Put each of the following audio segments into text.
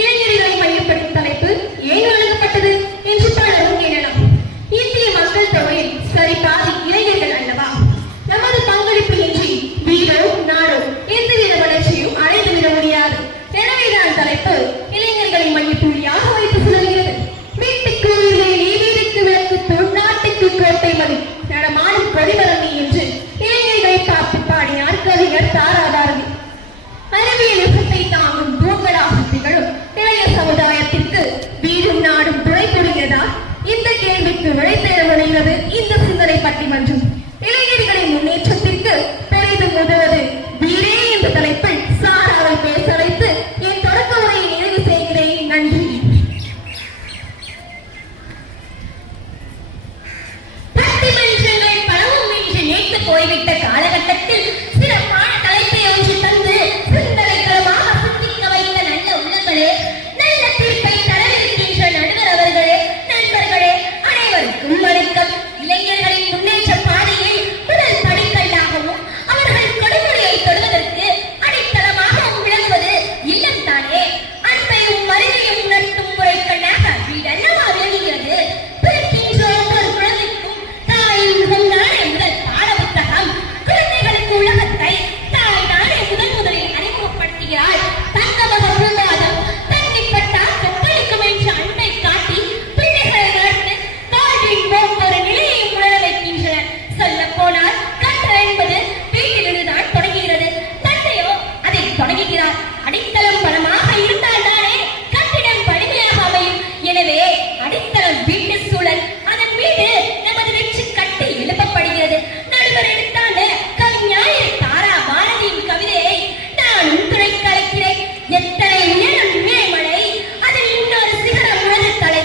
இளைஞர்களை மையப்படுத்தும் தலைப்பு ஏன் வழங்கப்பட்டது என்று பலரும் எண்ணலாம். இந்திய மக்கள் தொகையில் சரி பாதி இளைஞர்கள் அல்லவா? நமது பங்களிப்பு இன்றி வீடோ நாடோ எந்தவித வளர்ச்சியும் அடைந்துவிட முடியாது. எனவேதான் தலைப்பு இளைஞர்களை மையப்புள்ளியாக வைத்து செல்கிறது. வீட்டுக்கு உயிர்வேலி, வீட்டுக்கு விளக்கு போல் நாட்டுக்கு கோட்டை மதி, நடமாடும் கொடிமரமி என்று இளைஞர்களை பார்த்து பாடினார் கவிஞர் தாராபாரதி. அறிவியல் யுகத்தை தாங்கும் தூங்கலாக திகழும் இளைய சமுதாயத்திற்கு வீடும் நாடும் துணை கொடுக்கிறதா? இந்த கேள்விக்கு விடை தேட முனைகிறது இந்த சிந்தனை பட்டிமன்றம். இளைஞர்களின் முன்னேற்றத்திற்கு பெரிதும் உதவுவது வீடே என்ற தலைப்பில் சாராவை பேச வைத்து என் தொடக்க உரையை நிறைவு செய்கிறேன். நன்றி. பட்டிமன்றங்கள் பலவும் இன்று நேற்று போய்விட்ட காலகட்டத்தில் சிறப்பான தலைப்பை ஒன்று தந்து சிந்தனைகளமாக சிந்திக்க வைத்த நல்ல உள்ளங்களே, நல்ல தீர்ப்பை தரவிருக்கின்ற நடுவர் அவர்களே, நண்பர்களே அனைவருக்கும் வணக்கம். இளைஞர்களின் முன்னேற்ற பாதையில் முதல் படிக்கல்லாகவும் அவர்கள் கொடுமுடியை தொடுவதற்கு அடித்தளமாகவும் விளங்குவது இல்லம் தானே. அன்பையும் மரியாதையும் உணர்த்தும் முறைக்கண்ணாக வீடல்லவா விளங்குகிறது. பிறக்கின்ற ஒவ்வொரு குழந்தைக்கும் தாயின் முகம் நானே முதல் பாட புத்தகம். குழந்தைகளுக்கு உலகத்தை தாய் நானே முதலில் அறிமுகப்படுத்துகிறாள். தங்கமக பூமாதம் தன்னிப்பட்டால் கொப்பளிக்கும் என்ற அன்பை காட்டி பிள்ளைகளை வளர்த்து வாழ்வின் ஒவ்வொரு நிலையையும் உணர வைக்கின்றனர். சொல்ல போனால் கற்றல் என்பது வீட்டிலிருந்துதான் தொடங்குகிறது. தந்தையோ அதை தொடங்குகிறார். அடித்தளம் பலமாக இருந்தால் தானே கட்டிடம் வலிமையாக அமையும். எனவே அடித்தளம் வீட்டு சூழல், அதன் மீது நமது வெற்றி கட்டி எழுப்பப்படுகிறது. நடுவர் எடுத்தாண்ட கவிஞர் தாராபாரதியின் கவிதையை நானும் துணை கலைக்கிறேன். எத்தனை உயரம் இமயமலை, அதில் இன்னொரு சிகரம் உனது தலை.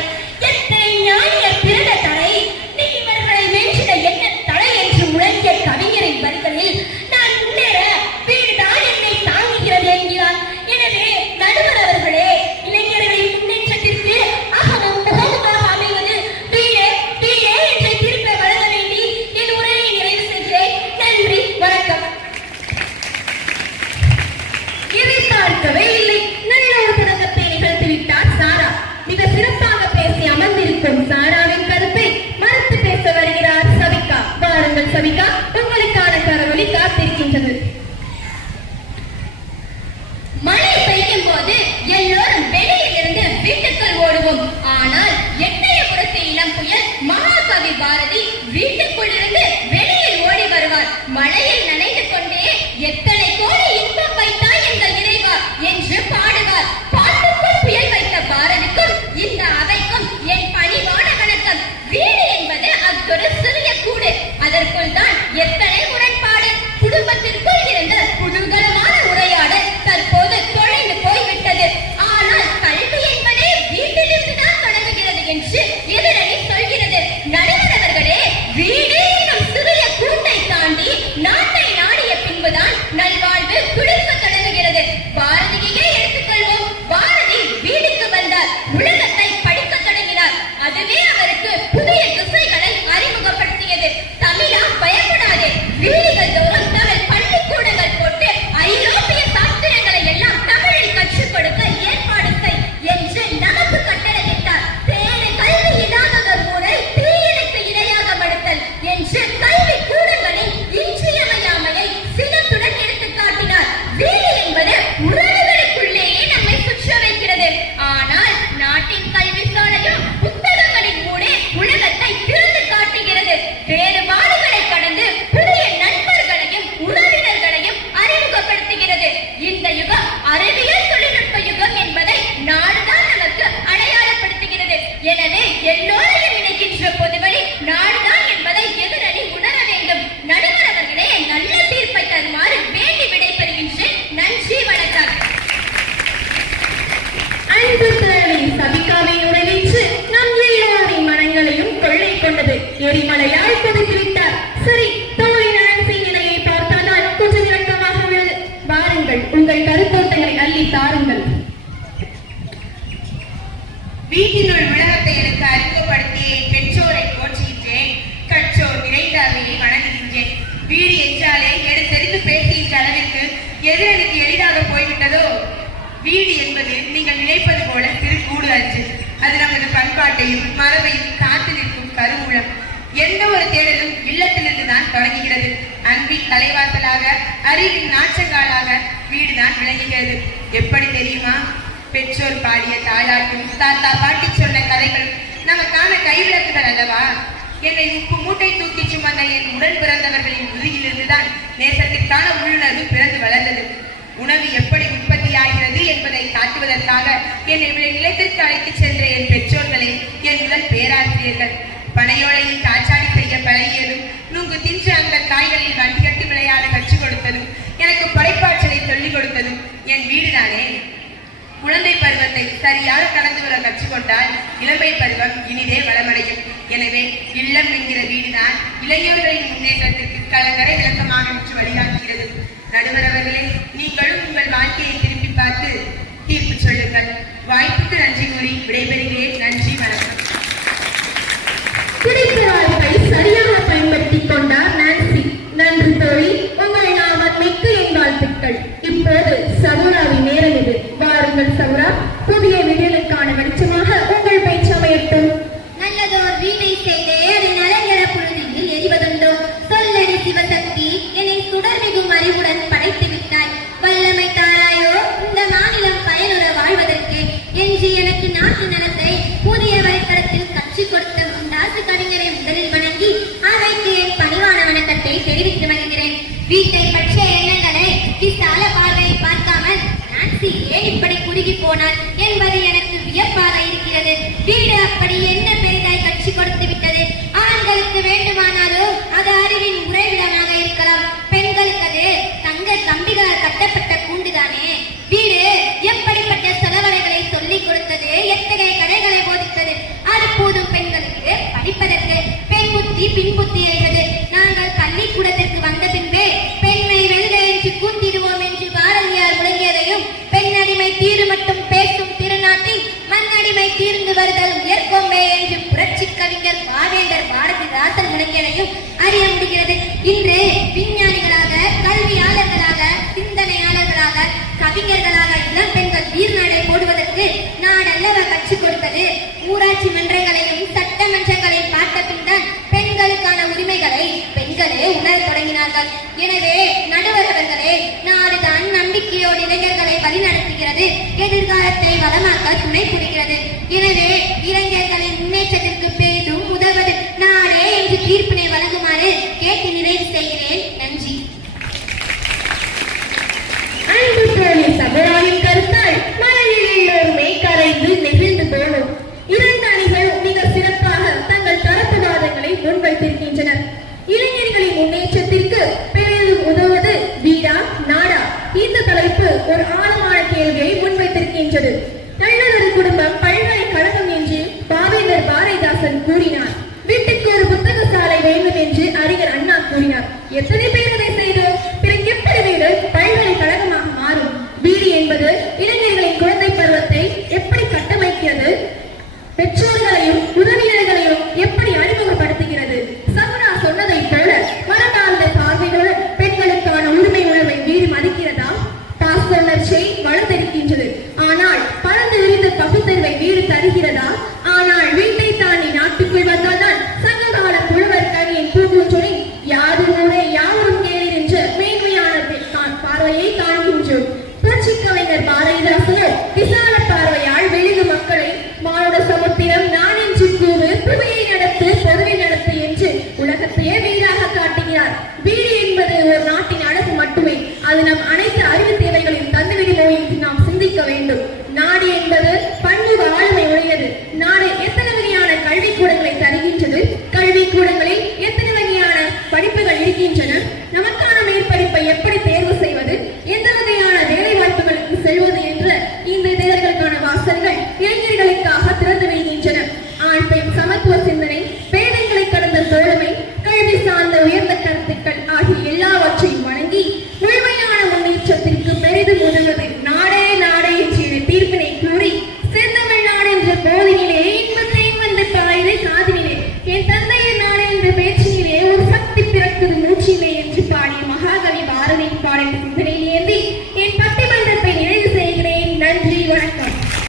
எத்தனை ஞானியர் பிறந்த தலை, நீ இவர்களை வென்றிட என்ன தலை என்று முழங்கிய கவிஞரின் வரிகளில் நான் முன்னேற வீடுதான் என்னை தாங்குகிறது என்கிறார். எனவே நடுவர் அவர்களே, இளைஞர்களின் முன்னேற்றத்திற்கு அகமும் முகமுமாக அமைவது வீடே வீடே என்ற தீர்ப்பை வழங்க வேண்டி என் உரையை நிறைவு செய்கிறேன். நன்றி, வணக்கம். இதை பார்க்கவே இல்லை. நல்ல ஒரு தொடக்கத்தை நிகழ்த்திவிட்டார் சாரா. மிக சிறப்பாக பேசி அமர்ந்திருக்கும் சாராவின் கருத்தை மறுத்து பேச வருகிறார் சவிகா. வாருங்கள் சவிகா, உங்களுக்கான கரவொலி காத்திருக்கின்றது. மழை பெய்யும் போது எல்லோரும் வெளியில் இருந்து வீட்டுக்குள் ஓடுவோம். ஆனால் எட்டயபுரத்து இளம் புயல் மகாகவி பாரதி வீட்டுக்குள் இருந்து வெளியில் ஓடி வருவார். மழையில் நனைந்து கொண்டே எத்தனை கோடி இன்பம் வைத்தாய் எங்கள் இறைவா என்று பாடுவார். பாட்டுக்குள் புயல் வைத்த பாரதிக்கும் இந்த அவைக்கும் என் பணிவான வணக்கம். வீடு என்பது அத்தொரு சிறிய கூடு, அதற்குள் தான் எத்தனை முரண்பாடு. குடும்பத்திற்குள் இருந்த குதூகலமான உரையாடல் தற்போது தொலைந்து போய்விட்டது. ஆனால் கல்வி என்பதே வீட்டிலிருந்து தான் தொடங்குகிறது என்று எதிரணி சொல்கிறது. நடுவர் அவர்களே, வீடு என்னும் சிறிய கூட்டை தாண்டி நாட்டை நாடிய பின்புதான் நல்வாழ்வு துடிக்க தொடங்குகிறது. பாரதியையே எடுத்துக்கொள்வோம். பாரதி வீடுக்கு வந்தார், உலகத்தை படிக்க தொடங்கினார். அதுவே அவருக்கு புதிய திசைகளை அறிமுகப்படுத்தியது. தமிழா பயப்படாதே, வீடுகள் தோறும் தமிழ் பள்ளிக்கூடங்கள் போட்டு ஐரோப்பிய சாஸ்திரங்களை எல்லாம் தமிழில் கற்றுக் கொடுக்க ஏற்பாடு செய் என்று நமக்கு கட்டளையிட்டார். தேன கல்வி இல்லாததொரு முறை தீயணைக்கு இணையாக மடுத்தல் என்று கல்வி கூடங்களின் இன்றியமையாமையை சினத்துடன் எடுத்து காட்டினார். வீடு என்பது உறவுகளுக்குள்ளேயே நம்மை சுற்ற வைக்கிறது. ஆனால் நாட்டின் கல்வி சாலையும் புத்தகங்களின் மூடே உலகத்தை திறந்து காட்டுகிறது. வேறுபாடுகளை கடந்து புதிய நண்பர்களையும் உறவினர்களையும் அறிமுகப்படுத்துகிறது. இந்த யுகம் அறிவியல் தொழில்நுட்ப யுகம் என்பதை நாடுதான் நமக்கு அடையாளப்படுத்துகிறது. எனவே எல்லோரையும் இணைக்கின்ற பொதுவழி நாடுதான் என்பதை எதிரணி உணர வேண்டும். நடுவர் அவர்களே, நல்ல தீர்ப்பை தருமாறு வேண்டி விடைபெறுகின்றேன். நன்றி, வணக்கம். அன்பு தலைவி சபிகாவின் உரையிற்று நம் எல்லோரின் மனங்களையும் கொள்ளை கொண்டது. எரிமலையாய் கொதித்து விட்டார். சரி, தோழின் ஆன்சி நிலையை பார்த்தால் கொஞ்சம் இறக்கமாக உள்ளது. வாருங்கள், உங்கள் கருத்தோட்டங்களை அள்ளி தாருங்கள். வீட்டினுள் உலகத்தை எனக்கு அறிமுகப்படுத்திய என் பெற்றோரை போற்றுகின்றேன். கற்றோர் நிறைந்த அவையை வணங்குகின்றேன். வீடு என்றாலே எடுத்தெறிந்து பேசுகின்ற அளவிற்கு எதிரனுக்கு எளிதாக போய்விட்டதோ? வீடு என்பது நீங்கள் நினைப்பது அது நமது பண்பாட்டையும் மரபையும் காத்து நிற்கும் கருவூலம். எந்த ஒரு தேடலும் இல்லத்திலிருந்து தான் தொடங்குகிறது. அன்பின் தலைவாசலாக, அறிவின் நாற்றங்காலாக வீடுதான் விளங்குகிறது. எப்படி தெரியுமா? பெற்றோர் பாடிய தாளாட்டும் தாத்தா பாட்டி சொன்ன கதைகளும் நமக்கான கைவிளக்குகள் அல்லவா? என்னை 3 மூட்டை தூக்கி சுமந்த என் உடன் பிறந்தவர்களின் உறுதியிலிருந்துதான் நேசத்திற்கான உள்ளுணர்வு பிறந்து வளர்ந்தது. உணவு எப்படி உற்பத்தியாகிறது என்பதை காட்டுவதற்காக என்னை நிலத்திற்கு அழைத்துச் சென்ற என் பெற்றோர்களே என் முதல் பேராசிரியர்கள். பனையோலையில் காற்றாடி செய்ய பழகியதும், நுங்கு தின்று அந்த காய்களில் வண்டி கட்டி விளையாட கற்றுக் கொடுத்ததும், எனக்கு படைப்பாற்றலை சொல்லிக் கொடுத்ததும் என் வீடுதானே. குழந்தை பருவத்தை சரியாக கடந்து வர கற்றுக்கொண்டால் இளமை பருவம் இனிதே வளமடையும். எனவே இல்லம் என்கிற வீடுதான் இளைஞர்களின் முன்னேற்றத்திற்கு கலங்கரை விளக்கமாக விற்று வழிகாட்டுகிறது. நடுவர் அவர்களே, நீங்களும் உங்கள் வாழ்க்கையை திருப்பி பார்த்து தீர்ப்பு சொல்லுங்கள். வாய்ப்புக்கு நன்றி கூறி விடைபெறுகிறேன். நன்றி, வணக்கம். கிடைத்த வாய்ப்பை சரியாக பயன்படுத்திக் கொண்டார் நான்சி. நன்றி தோழி. உங்கள் நாமம் மிக்க என் வாழ்த்துக்கள். இப்போது சவுராவின் நேரம் இது. வாருங்கள் சவுரா, புதிய விடியலுக்கான வெளிச்சமாக உங்கள் பேச்சு அமையட்டும். நல்லதோர் வீணை செய்தே அது நலங்கர பொழுதில் எரிவதுண்டோ? சொல்லடி சிவசக்தி, என்னை சுடர்மிகும் அறிவுடன் படைத்து விட்டாய். வல்லமை தாராயோ இந்த மாநிலம் பயனுற வாழ்வதற்கு என்று எனக்கு நாட்டு நலத்தை புதிய வரைபடத்தில் கற்றுக் கொடுத்த முண்டாசு கவிஞரை முதலில் வணங்கி அவைக்கு என் பணிவான வணக்கத்தை தெரிவித்து வருகிறேன். வீட்டை பற்றிய எண்ணங்களை விசால பார்வையை பார்க்காமல் நான்சி ஏன் இப்படி குறுகி போனாள் என்பது எனக்கு வியப்பாக இருக்கிறது. வீடு அப்படி என்ன பெரிதாய் கட்சி கொடுத்து விட்டது? ஆண்களுக்கு வேண்டுமானாலும் அது அறிவின் உறைவிடமாக இருக்கலாம். பெண்களுக்கு அது தங்க கம்பிகளால் கட்டப்பட்ட கூண்டுதானே. வீடு எப்படிப்பட்ட செலவலைகளை சொல்லிக் கொடுத்தது? எத்தகைய கடைகளை போதித்தது? அது போதும் பெண்களுக்கு படிப்பதற்கு. பெண் புத்தி பின் புத்தி என்பது. நாங்கள் பள்ளிக்கூடத்திற்கு வந்த பின்பே பெண்மை வெல்க என்று கூட்டிடுவோம் என்று பாரதியார் முழங்கியதையும், பெண்ணடிமை தீரு மட்டும் பேசும் திருநாட்டில் மண்ணடிமை தீர்ந்து வருதல் உயர்கொம்பே என்று புரட்சி கவிஞர் பாவேந்தர் பாரதிதாசன் முழங்கியதையும் அறிய முடிகிறது. இன்று விஞ்ஞானிகளாக, கல்வியாளர்களாக, சிந்தனையாளர்களாக, கவிஞர்களாக இளம் பெண்கள் வீர்நாடை போடுவதற்கு நாடல்லவா கற்றுக் கொடுத்தது. ஊராட்சி மன்றங்களையும் சட்டமன்றங்களையும் பார்த்த பின் தான் பெண்களுக்கான உரிமைகளை பெண்களே உணர தொடங்கினார்கள். எனவே நடுவர் அவர்களே, நாடுதான் நம்பிக்கையோடு இளைஞர்களை வழிநடத்துகிறது, எதிர்காலத்தை வளமாக்க துணை புரிகிறது. எனவே இளைஞர்களின் முன்னேற்றத்திற்கு பெரிதும் உதவது நாடே என்று தீர்ப்பினை வழங்குமாறு கேட்டு நிறைவு செய்கிறேன். நன்றி. அன்பு தோழி சபராவின் கருத்தால் மலையில் எல்லோருமே கரைந்து நெகிழ்ந்து போனோம். 2 அணிகள் மிக சிறப்பாக தங்கள் தரப்பு வாதங்களை முன்வைத்திருக்கின்றனர். இளைஞர்களின் முன்னேற்றத்திற்கு பெரிதும் உதவுவது வீடா நாடா? இந்த தலைப்பு ஒரு ஆழமான கேள்வியை முன்வைத்திருக்கின்றது. நல்லதொரு குடும்பம் பல்கலைக்கழகம் என்று பாவேந்தர் பாரதிதாசன் கூறினார். வீட்டுக்கு ஒரு புத்தக சாலை வேண்டும் என்று அறிஞர் அண்ணா கூறினார். எத்தனை பேர் அதை செய்தோம்? பிறகு எப்படி வீடு பல்கலைக்கழகமாக மாறும்? வீடு என்பது இளைஞர்களின் குழந்தை பருவத்தை எப்படி கட்டமைக்கிறது? பெற்றோர்களையும் உறவினர்களையும் எப்படி அறிமுகப்படுத்துகிறது? சவுரா சொன்னதை போல மனதார்ந்த பார்வைகளுடன் பெண்களுக்கான உரிமை உணர்வை வீடு மதிக்கிறதா? பாசோணர்ச்சியை வளர்த்தெடுக்கின்றது. ஆனால் பறந்து விரிந்த பகுத்தறிவை வீடு தருகிறதா? ஆனால் வீட்டை தாண்டி நாட்டுக்குள் வந்தால்தான் சங்ககால புலவர் கவியின் பூங்குன்றலின் யாரும் ஊரே யாவரும் கேளீர் என்ற மேன்மையான பார்வையை காண்கின்றோம். புரட்சி கவிஞர் பாரதிதாசனோ விசால பார்வையால் வெளிகு மக்களை மானுட சமுத்திரம் நான் என்று கூறு, புவியை நடத்து, பொதுவை நடத்து என்று உலகத்தையே வீடாக காட்டுகிறார். வீடு என்பது ஒரு நாட்டின் அழகு மட்டுமே. அது நம் அனைத்து அறிவு தேவைகளையும் தந்துவிடுமோ என்று நாம் சிந்திக்க வேண்டும். நாடு என்பது பன்முக ஆளுமை உடையது. நாடு எத்தனை வகையான கல்விக்கூடங்களை தருகின்றது? கல்விக்கூடங்களில் எத்தனை வகையான படிப்புகள் இருக்கின்றன? நமக்கான மேற்படிப்பை எப்படி தேர்வு செய்வது? எந்த வகையான வேலை வாய்ப்புகளுக்கு செல்வது என்ற இந்த இதழ்களுக்கான வாசல்கள் இளைஞர்களுக்காக திறந்து விடுகின்றன. ஆண் பெண் சமத்துவ சிந்தனை,